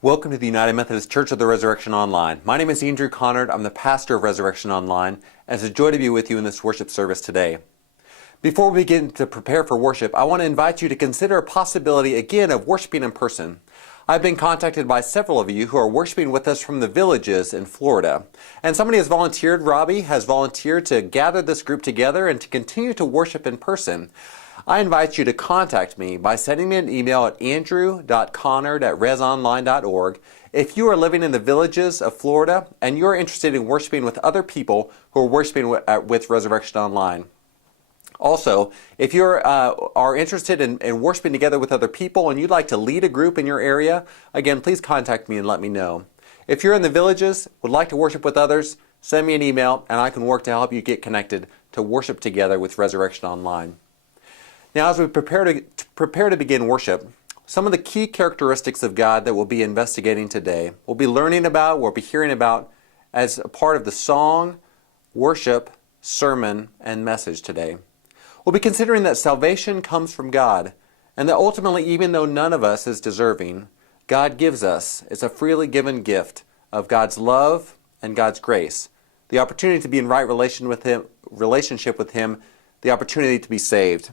Welcome to the United Methodist Church of the Resurrection Online. My name is Andrew Connard. I'm the pastor of Resurrection Online, and it's a joy to be with you in this worship service today. Before we begin to prepare for worship, I want to invite you to consider a possibility again of worshiping in person. I've been contacted by several of you who are worshiping with us from the villages in Florida. And somebody has volunteered, Robbie has volunteered to gather this group together and to continue to worship in person. I invite you to contact me by sending me an email at andrew.connard@resonline.org if you are living in the villages of Florida and you're interested in worshiping with other people who are worshiping with Resurrection Online. Also, if you are interested in worshiping together with other people and you'd like to lead a group in your area, again, please contact me and let me know. If you're in the villages, would like to worship with others, send me an email and I can work to help you get connected to worship together with Resurrection Online. Now, as we prepare to begin worship, some of the key characteristics of God that we'll be investigating today, we'll be learning about, we'll be hearing about as a part of the song, worship, sermon, and message today. We'll be considering that salvation comes from God, and that ultimately, even though none of us is deserving, God gives us, it's a freely given gift of God's love and God's grace, the opportunity to be in right relationship with Him, the opportunity to be saved.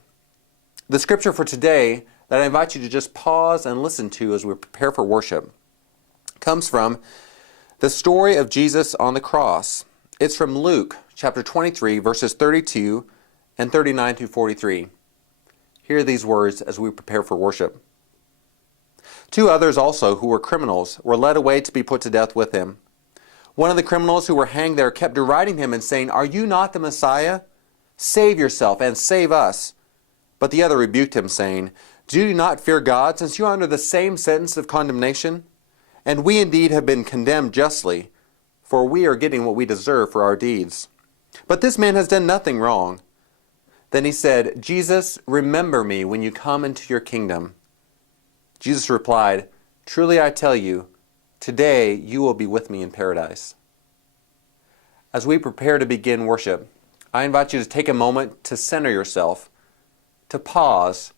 The scripture for today that I invite you to just pause and listen to as we prepare for worship comes from the story of Jesus on the cross. It's from Luke chapter 23, verses 32 and 39 through 43. Hear these words as we prepare for worship. Two others also, who were criminals, were led away to be put to death with him. One of the criminals who were hanged there kept deriding him and saying, "Are you not the Messiah? Save yourself and save us." But the other rebuked him, saying, "Do you not fear God, since you are under the same sentence of condemnation? And we indeed have been condemned justly, for we are getting what we deserve for our deeds. But this man has done nothing wrong." Then he said, "Jesus, remember me when you come into your kingdom." Jesus replied, "Truly I tell you, today you will be with me in paradise." As we prepare to begin worship, I invite you to take a moment to center yourself, to pause,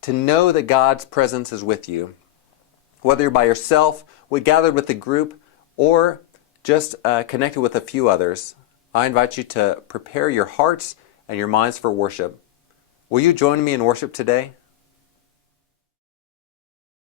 to know that God's presence is with you. Whether you're by yourself, we gathered with the group, or just connected with a few others, I invite you to prepare your hearts and your minds for worship. Will you join me in worship today?